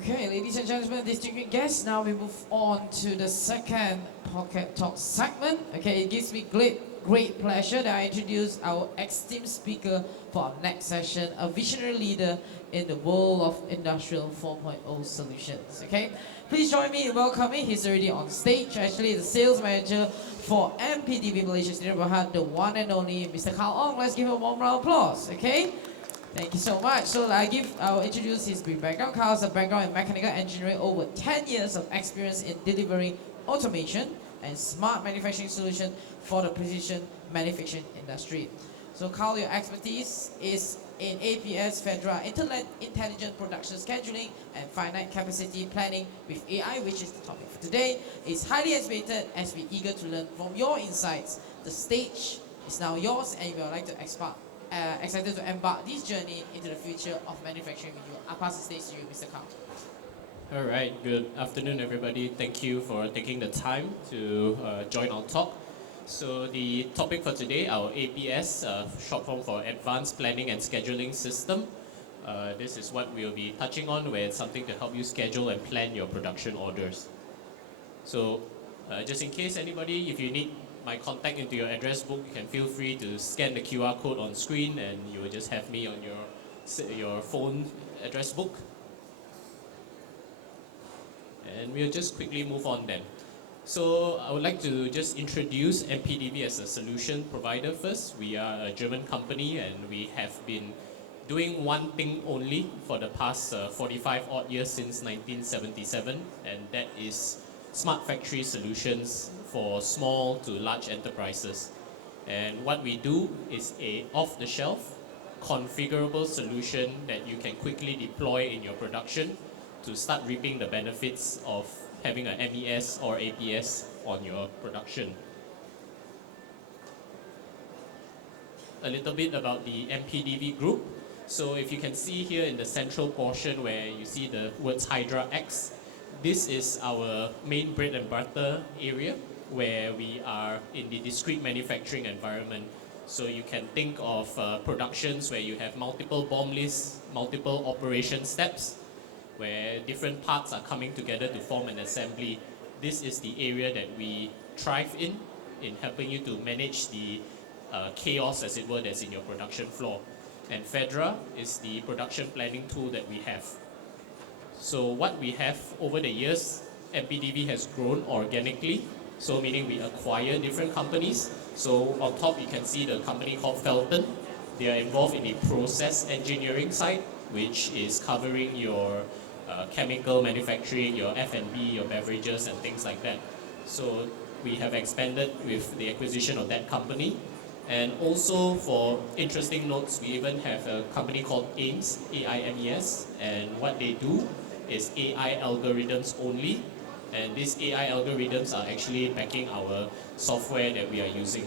Okay, ladies and gentlemen, distinguished guests, now we move on to the second Pocket Talk segment. Okay, it gives me great pleasure that I introduce our esteemed speaker for our next session, a visionary leader in the world of Industrial 4.0 solutions. Okay, please join me in welcoming, he's already on stage, actually the sales manager for MPDV Malaysia Sdn Bhd, the one and only Mr. Carl Ong. Let's give him a warm round of applause, okay? Thank you so much. So I'll introduce his brief background. Carl has a background in mechanical engineering, over 10 years of experience in delivering automation and smart manufacturing solutions for the precision manufacturing industry. So Carl, your expertise is in APS FEDRA, intelligent production scheduling and finite capacity planning with AI, which is the topic for today. It's highly anticipated as we're eager to learn from your insights. The stage is now yours, and we would like to excited to embark this journey into the future of manufacturing with you. I'll pass the stage to you, Mr. Carl. All right, good afternoon, everybody. Thank you for taking the time to join our talk. So the topic for today, our APS, short form for Advanced Planning and Scheduling System. This is what we'll be touching on, where it's something to help you schedule and plan your production orders. So just in case anybody, if you need my contact into your address book, you can feel free to scan the QR code on screen and you will just have me on your phone address book. And we'll just quickly move on then. So I would like to just introduce MPDV as a solution provider first. We are a German company and we have been doing one thing only for the past 45 odd years since 1977, and that is smart factory solutions for small to large enterprises. And what we do is a off-the-shelf, configurable solution that you can quickly deploy in your production to start reaping the benefits of having an MES or APS on your production. A little bit about the MPDV group. So if you can see here in the central portion where you see the words HYDRA X, this is our main bread and butter area where we are in the discrete manufacturing environment. So you can think of productions where you have multiple BOM lists, multiple operation steps, where different parts are coming together to form an assembly. This is the area that we thrive in helping you to manage the chaos, as it were, that's in your production floor. And FEDRA is the production planning tool that we have. So what we have over the years, MPDV has grown organically, so meaning we acquire different companies. So on top you can see the company called Felton. They are involved in the process engineering side, which is covering your chemical manufacturing, your F&B, your beverages and things like that. So we have expanded with the acquisition of that company. And also for interesting notes, we even have a company called AIMS, AIMES, and what they do is AI algorithms only, and these AI algorithms are actually backing our software that we are using.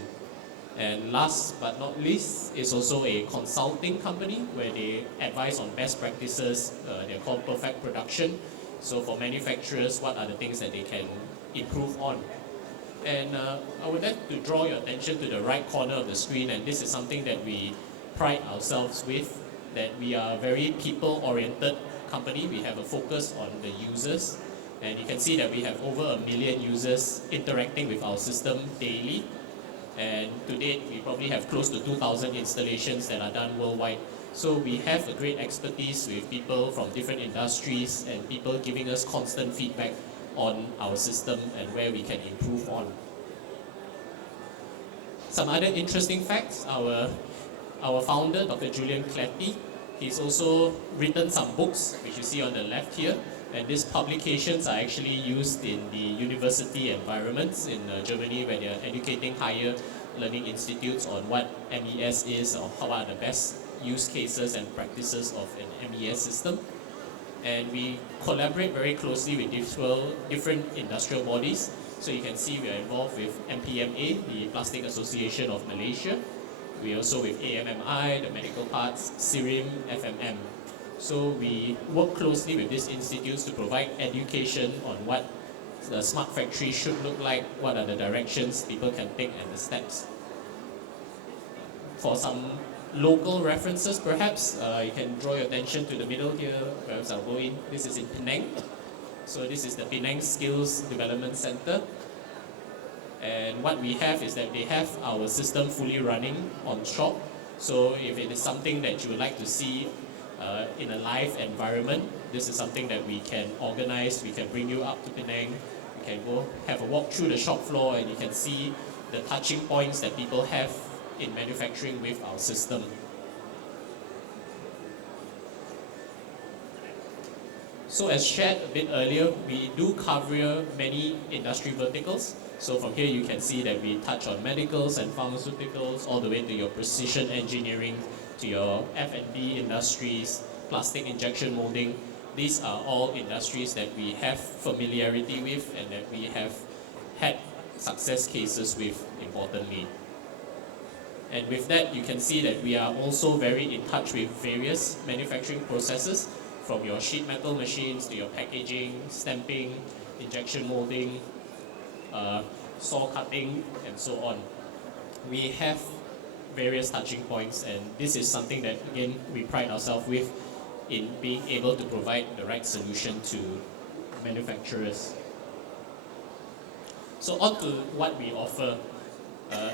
And last but not least is also a consulting company where they advise on best practices. They're called Perfect Production. So for manufacturers, what are the things that they can improve on? And I would like to draw your attention to the right corner of the screen, and this is something that we pride ourselves with, that we are a very people-oriented company. We have a focus on the users, and you can see that we have over 1 million users interacting with our system daily, and to date we probably have close to 2,000 installations that are done worldwide. So we have a great expertise with people from different industries and people giving us constant feedback on our system and where we can improve on. Some other interesting facts, our founder, Dr. Julian Clatty, he's also written some books, which you see on the left here, and these publications are actually used in the university environments in Germany, where they're educating higher learning institutes on what MES is, or what are the best use cases and practices of an MES system. And we collaborate very closely with different industrial bodies. So you can see we are involved with MPMA, the Plastic Association of Malaysia. We also with AMMI, the medical parts, CIRIM, FMM. So we work closely with these institutes to provide education on what the smart factory should look like, what are the directions people can take and the steps. For some local references perhaps, you can draw your attention to the middle here, perhaps I'll go in. This is in Penang. So this is the Penang Skills Development Center. And what we have is that they have our system fully running on shop. So if it is something that you would like to see in a live environment, this is something that we can organize. We can bring you up to Penang. You can go have a walk through the shop floor and you can see the touching points that people have in manufacturing with our system. So as shared a bit earlier, we do cover many industry verticals. So from here you can see that we touch on medicals and pharmaceuticals, all the way to your precision engineering, to your F&B industries, plastic injection molding. These are all industries that we have familiarity with and that we have had success cases with, importantly. And with that, you can see that we are also very in touch with various manufacturing processes, from your sheet metal machines to your packaging, stamping, injection molding, saw cutting, and so on. We have various touching points, and this is something that, again, we pride ourselves with in being able to provide the right solution to manufacturers. So on to what we offer.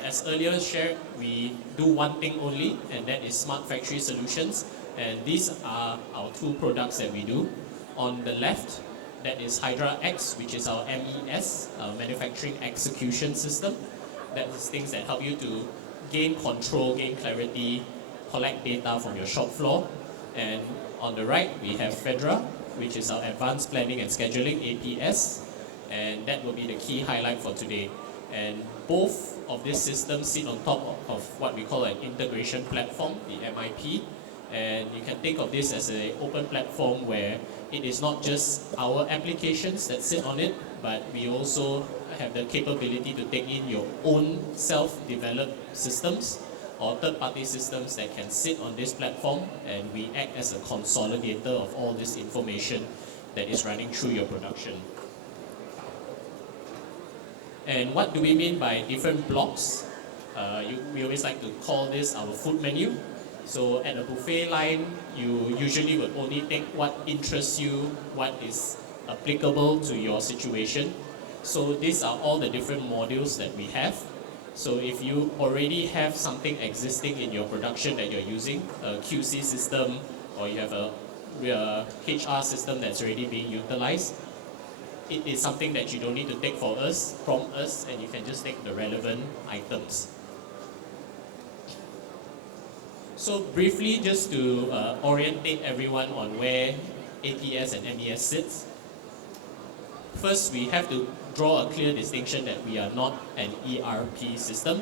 As earlier shared, we do one thing only, and that is smart factory solutions. And these are our two products that we do. On the left, that is HYDRA X, which is our MES, manufacturing execution system. That is things that help you to gain control, gain clarity, collect data from your shop floor. And on the right, we have FEDRA, which is our advanced planning and scheduling, APS. And that will be the key highlight for today. And both of these systems sit on top of what we call an integration platform, the MIP. And you can think of this as an open platform where it is not just our applications that sit on it, but we also have the capability to take in your own self-developed systems or third-party systems that can sit on this platform, and we act as a consolidator of all this information that is running through your production. And what do we mean by different blocks? We always like to call this our food menu. So at a buffet line, you usually would only take what interests you, what is applicable to your situation. So these are all the different modules that we have. So if you already have something existing in your production that you're using, a QC system, or you have a HR system that's already being utilized, it is something that you don't need to take from us, and you can just take the relevant items. So briefly, just to orientate everyone on where APS and MES sits. First, we have to draw a clear distinction that we are not an ERP system.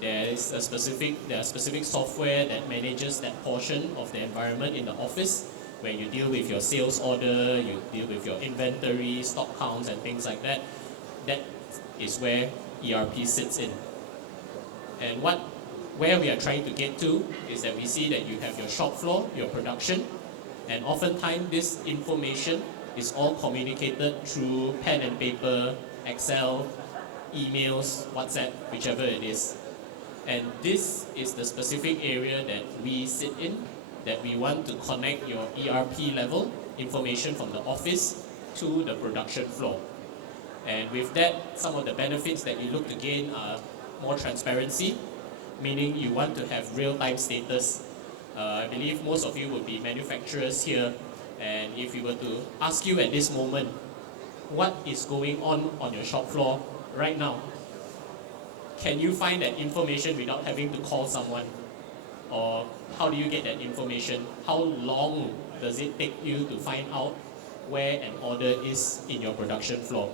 There are specific software that manages that portion of the environment in the office, where you deal with your sales order, you deal with your inventory, stock counts, and things like that. That is where ERP sits in. And where we are trying to get to is that we see that you have your shop floor, your production, and oftentimes this information is all communicated through pen and paper, Excel, emails, WhatsApp, whichever it is. And this is the specific area that we sit in, that we want to connect your ERP level information from the office to the production floor. And with that, some of the benefits that you look to gain are more transparency, meaning you want to have real-time status. I believe most of you would be manufacturers here, and if we were to ask you at this moment, what is going on your shop floor right now? Can you find that information without having to call someone? Or how do you get that information? How long does it take you to find out where an order is in your production floor?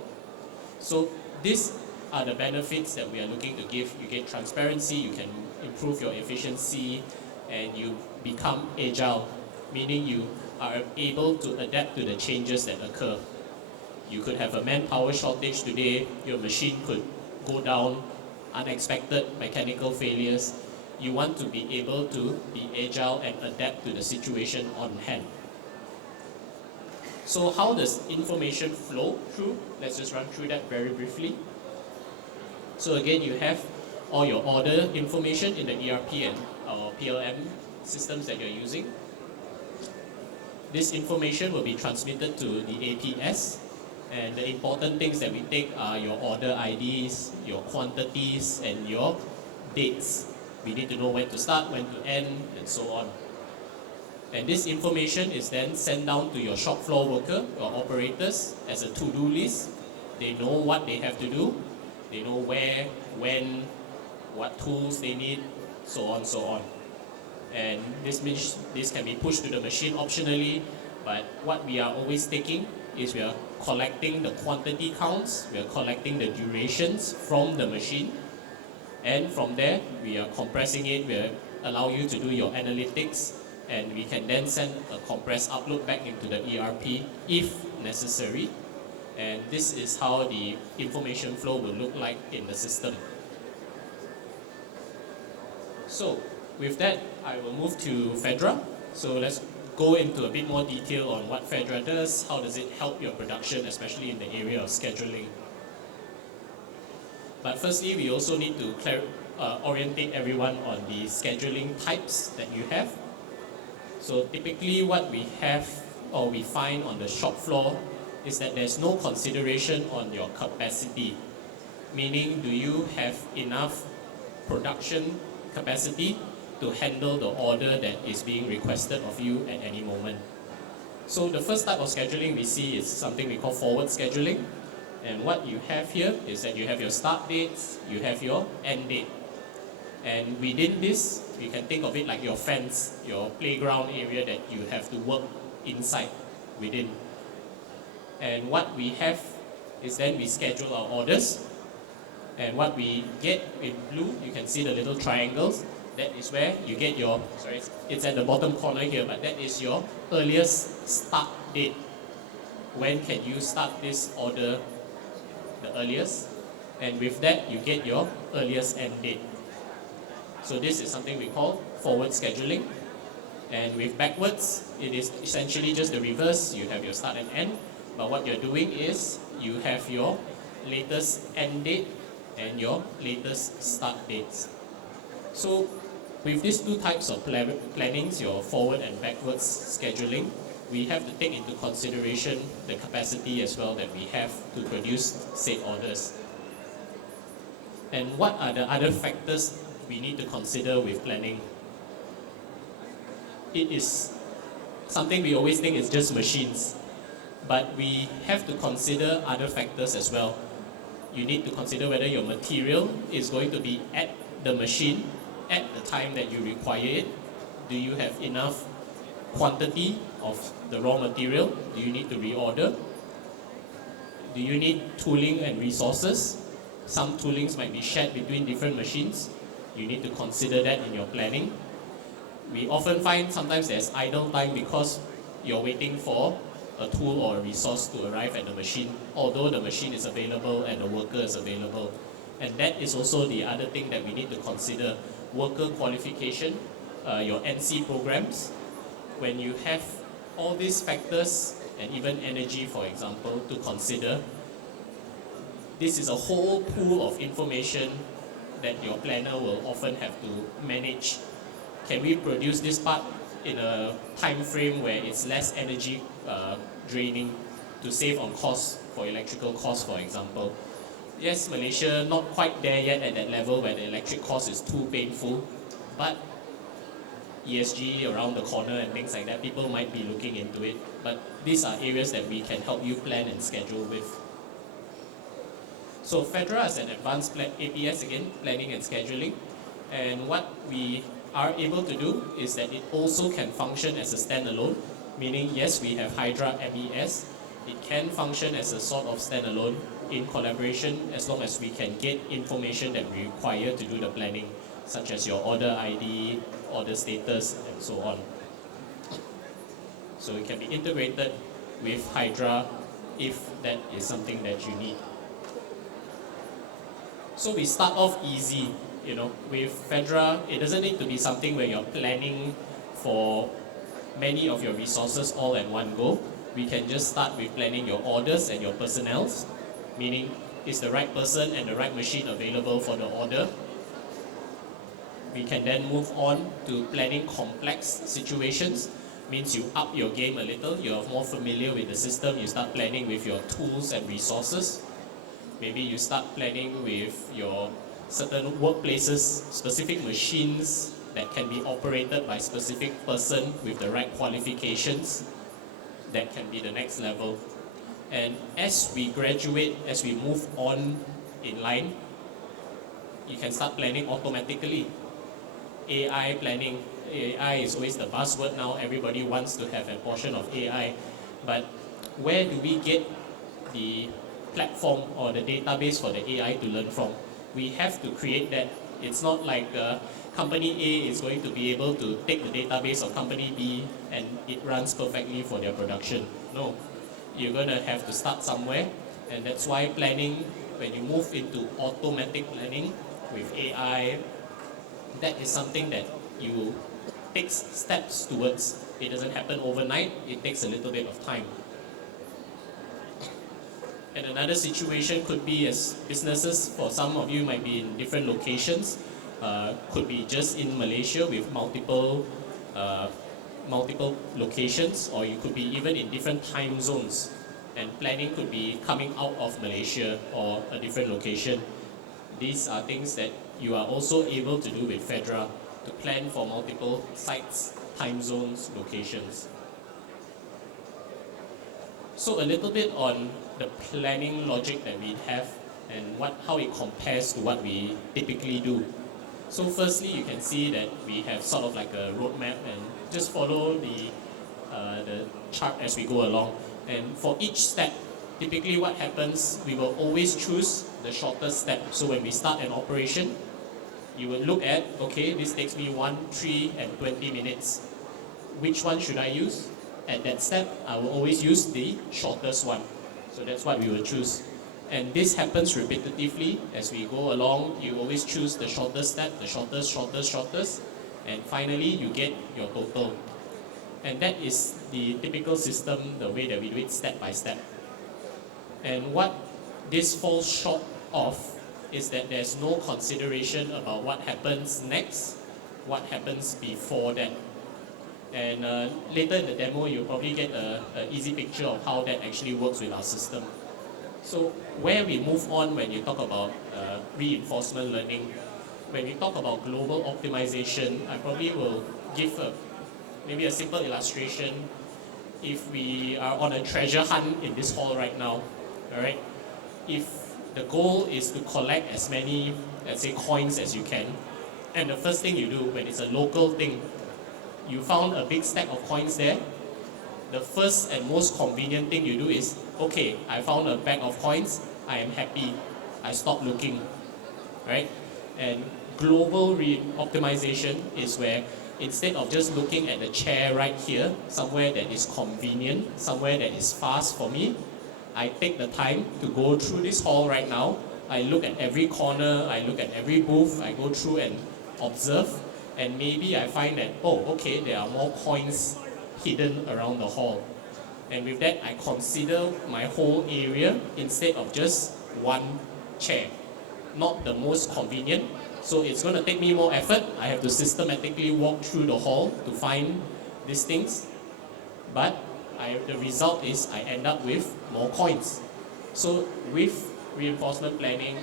So these are the benefits that we are looking to give. You get transparency, you can improve your efficiency, and you become agile, meaning you are able to adapt to the changes that occur. You could have a manpower shortage today, your machine could go down, unexpected mechanical failures. You want to be able to be agile and adapt to the situation on hand. So how does information flow through? Let's just run through that very briefly. So again, you have all your order information in the ERP and PLM systems that you're using. This information will be transmitted to the APS, and the important things that we take are your order IDs, your quantities, and your dates. We need to know when to start, when to end, and so on. And this information is then sent down to your shop floor worker or operators as a to-do list. They know what they have to do, they know where, when, what tools they need, so on, so on. And this can be pushed to the machine optionally, but what we are always taking is we are collecting the quantity counts, we are collecting the durations from the machine, and from there we are compressing it, we allow you to do your analytics, and we can then send a compressed upload back into the ERP if necessary. And this is how the information flow will look like in the system. So with that, I will move to FEDRA. So let's go into a bit more detail on what FEDRA does, how does it help your production, especially in the area of scheduling. But firstly, we also need to orientate everyone on the scheduling types that you have. So typically what we have or we find on the shop floor is that there's no consideration on your capacity. Meaning, do you have enough production capacity to handle the order that is being requested of you at any moment? So the first type of scheduling we see is something we call forward scheduling. And what you have here is that you have your start dates, you have your end date. And within this, you can think of it like your fence, your playground area that you have to work inside, within. And what we have is then we schedule our orders. And what we get in blue, you can see the little triangles. That is where you get your, sorry, it's at the bottom corner here, but that is your earliest start date. When can you start this order the earliest? And with that, you get your earliest end date. So this is something we call forward scheduling. And with backwards, it is essentially just the reverse. You have your start and end, but what you're doing is you have your latest end date and your latest start dates. So with these two types of plannings, your forward and backwards scheduling, we have to take into consideration the capacity as well that we have to produce said orders. And what are the other factors we need to consider with planning? It is something we always think is just machines, but we have to consider other factors as well. You need to consider whether your material is going to be at the machine at the time that you require it. Do you have enough quantity of the raw material? Do you need to reorder? Do you need tooling and resources? Some toolings might be shared between different machines. You need to consider that in your planning. We often find sometimes there's idle time because you're waiting for a tool or a resource to arrive at the machine, although the machine is available and the worker is available. And that is also the other thing that we need to consider. Worker qualification, your NC programs. When you have all these factors and even energy, for example, to consider, this is a whole pool of information that your planner will often have to manage. Can we produce this part in a time frame where it's less energy draining to save on costs for electrical costs, for example? Yes, Malaysia not quite there yet at that level where the electric cost is too painful, but ESG around the corner and things like that, people might be looking into it. But these are areas that we can help you plan and schedule with. So FEDRA is an advanced APS, again, planning and scheduling. And what we are able to do is that it also can function as a standalone, meaning yes, we have HYDRA MES. It can function as a sort of standalone in collaboration as long as we can get information that we require to do the planning, such as your order ID, order status, and so on. So it can be integrated with HYDRA if that is something that you need. So we start off easy, with FEDRA. It doesn't need to be something where you're planning for many of your resources all at one go. We can just start with planning your orders and your personnels, meaning is the right person and the right machine available for the order. We can then move on to planning complex situations. Means you up your game a little, you're more familiar with the system, you start planning with your tools and resources. Maybe you start planning with your certain workplaces, specific machines that can be operated by specific person with the right qualifications. That can be the next level. And as we graduate, as we move on in line, you can start planning automatically. AI planning, AI is always the buzzword now, everybody wants to have a portion of AI, but where do we get the platform or the database for the AI to learn from? We have to create that. It's not like company A is going to be able to take the database of company B and it runs perfectly for their production. No, you're going to have to start somewhere, and that's why planning, when you move into automatic planning with AI, that is something that you take steps towards. It doesn't happen overnight, it takes a little bit of time. And another situation could be as businesses, for some of you might be in different locations, could be just in Malaysia with multiple locations, or you could be even in different time zones. And planning could be coming out of Malaysia or a different location. These are things that you are also able to do with FEDRA, to plan for multiple sites, time zones, locations. So a little bit on the planning logic that we have and how it compares to what we typically do. So firstly, you can see that we have sort of like a roadmap, and just follow the chart as we go along. And for each step, typically what happens, we will always choose the shortest step. So when we start an operation, you will look at, okay, this takes me 1, 3, and 20 minutes. Which one should I use? At that step, I will always use the shortest one. So that's what we will choose. And this happens repetitively as we go along. You always choose the shortest step, the shortest, and finally you get your total. And that is the typical system, the way that we do it step by step. And what this falls short of is that there's no consideration about what happens next, what happens before that. And later in the demo, you'll probably get an easy picture of how that actually works with our system. So where we move on when you talk about reinforcement learning, when we talk about global optimization, I probably will give maybe a simple illustration. If we are on a treasure hunt in this hall right now, all right, if the goal is to collect as many, let's say, coins as you can, and the first thing you do when it's a local thing, you found a big stack of coins there, the first and most convenient thing you do is, okay, I found a bag of coins, I am happy, I stop looking, right? And global optimization is where instead of just looking at the chair right here, somewhere that is convenient, somewhere that is fast for me, I take the time to go through this hall right now. I look at every corner, I look at every booth, I go through and observe, and maybe I find that, oh, okay, there are more coins hidden around the hall. And with that, I consider my whole area instead of just one chair. Not the most convenient, so it's going to take me more effort. I have to systematically walk through the hall to find these things, but the result is I end up with more coins. So with reinforcement learning,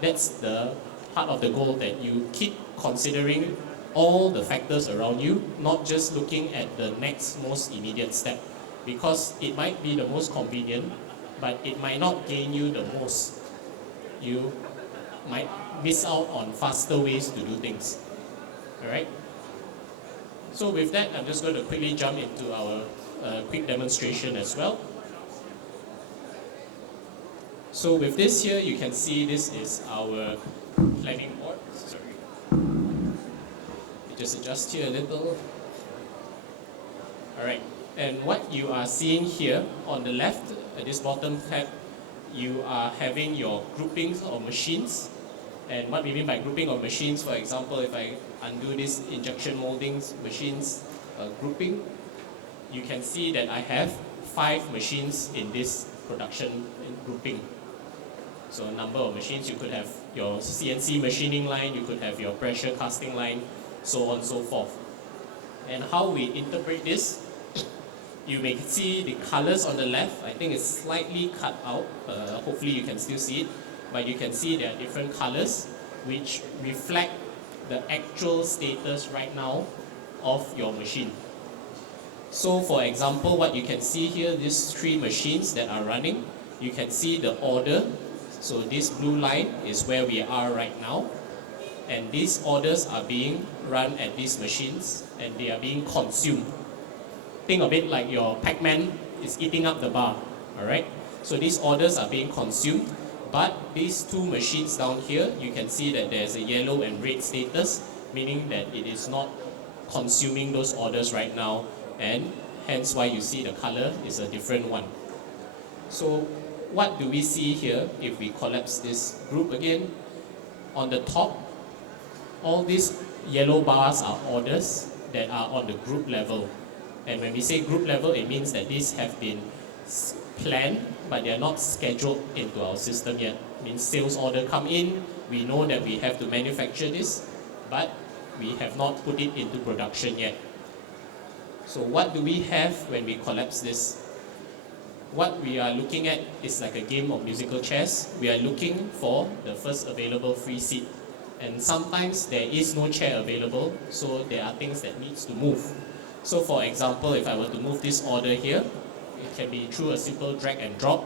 that's the part of the goal, that you keep considering all the factors around you, not just looking at the next most immediate step, because it might be the most convenient, but it might not gain you the most. You might miss out on faster ways to do things. Alright? So with that, I'm just going to quickly jump into our quick demonstration as well. So with this here, you can see this is our planning board. Sorry. Just adjust here a little. Alright, and what you are seeing here on the left, at this bottom tab, you are having your groupings of machines. And what we mean by grouping of machines, for example, if I undo this injection molding machines grouping, you can see that I have 5 machines in this production grouping. So a number of machines, you could have your CNC machining line, you could have your pressure casting line, so on and so forth. And how we interpret this, you may see the colors on the left. I think it's slightly cut out. Hopefully you can still see it. But you can see there are different colors which reflect the actual status right now of your machine. So for example, what you can see here, these 3 machines that are running, you can see the order. So this blue line is where we are right now. And these orders are being run at these machines and they are being consumed. Think of it like your Pac-Man is eating up the bar, all right? So these orders are being consumed, but these 2 machines down here, you can see that there's a yellow and red status, meaning that it is not consuming those orders right now, and hence why you see the color is a different one. So what do we see here if we collapse this group again? On the top, all these yellow bars are orders that are on the group level. And when we say group level, it means that these have been planned, but they are not scheduled into our system yet. It means sales order come in, we know that we have to manufacture this, but we have not put it into production yet. So what do we have when we collapse this? What we are looking at is like a game of musical chairs. We are looking for the first available free seat. And sometimes there is no chair available, so there are things that needs to move. So for example, if I were to move this order here, it can be through a simple drag and drop.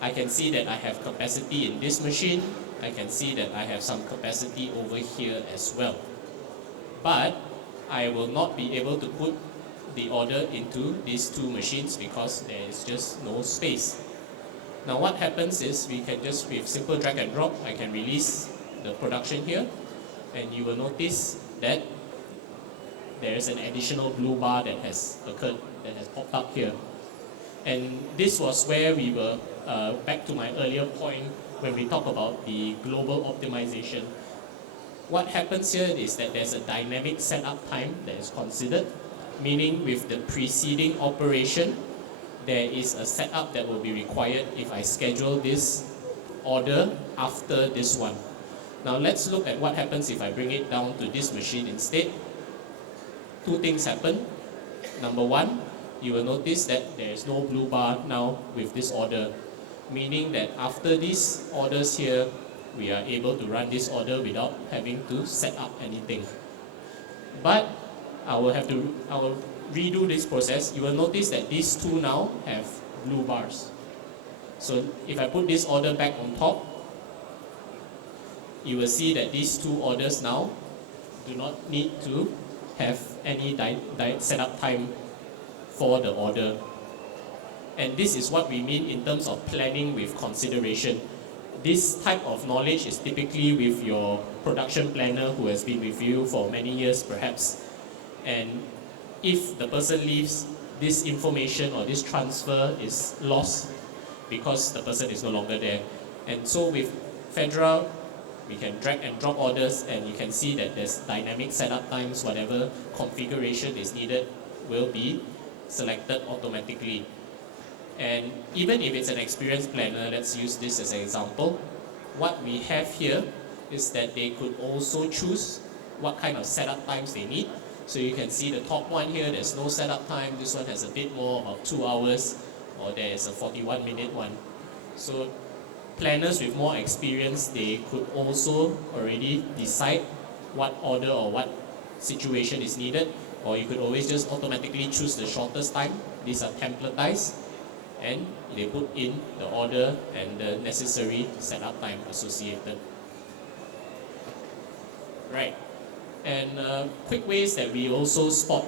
I can see that I have capacity in this machine. I can see that I have some capacity over here as well. But I will not be able to put the order into these 2 machines because there is just no space. Now what happens is we can just, with simple drag and drop, I can release the production here, and you will notice that there is an additional blue bar that has occurred, that has popped up here. And this was where we were, back to my earlier point, when we talk about the global optimization. What happens here is that there's a dynamic setup time that is considered, meaning with the preceding operation, there is a setup that will be required if I schedule this order after this one. Now let's look at what happens if I bring it down to this machine instead. 2 things happen. Number 1, you will notice that there is no blue bar now with this order, meaning that after these orders here, we are able to run this order without having to set up anything. But I will redo this process. You will notice that these 2 now have blue bars. So if I put this order back on top, you will see that these 2 orders now do not need to have any setup time for the order. And this is what we mean in terms of planning with consideration. This type of knowledge is typically with your production planner who has been with you for many years perhaps. And if the person leaves, this information or this transfer is lost because the person is no longer there. And so with FEDRA, we can drag and drop orders, and you can see that there's dynamic setup times. Whatever configuration is needed will be selected automatically. And even if it's an experienced planner, let's use this as an example. What we have here is that they could also choose what kind of setup times they need. So you can see the top one here, there's no setup time. This one has a bit more, about 2 hours, or there's a 41-minute one. So planners with more experience, they could also already decide what order or what situation is needed, or you could always just automatically choose the shortest time. These are templatized, and they put in the order and the necessary setup time associated. Right. And quick ways that we also spot.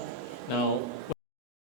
Now,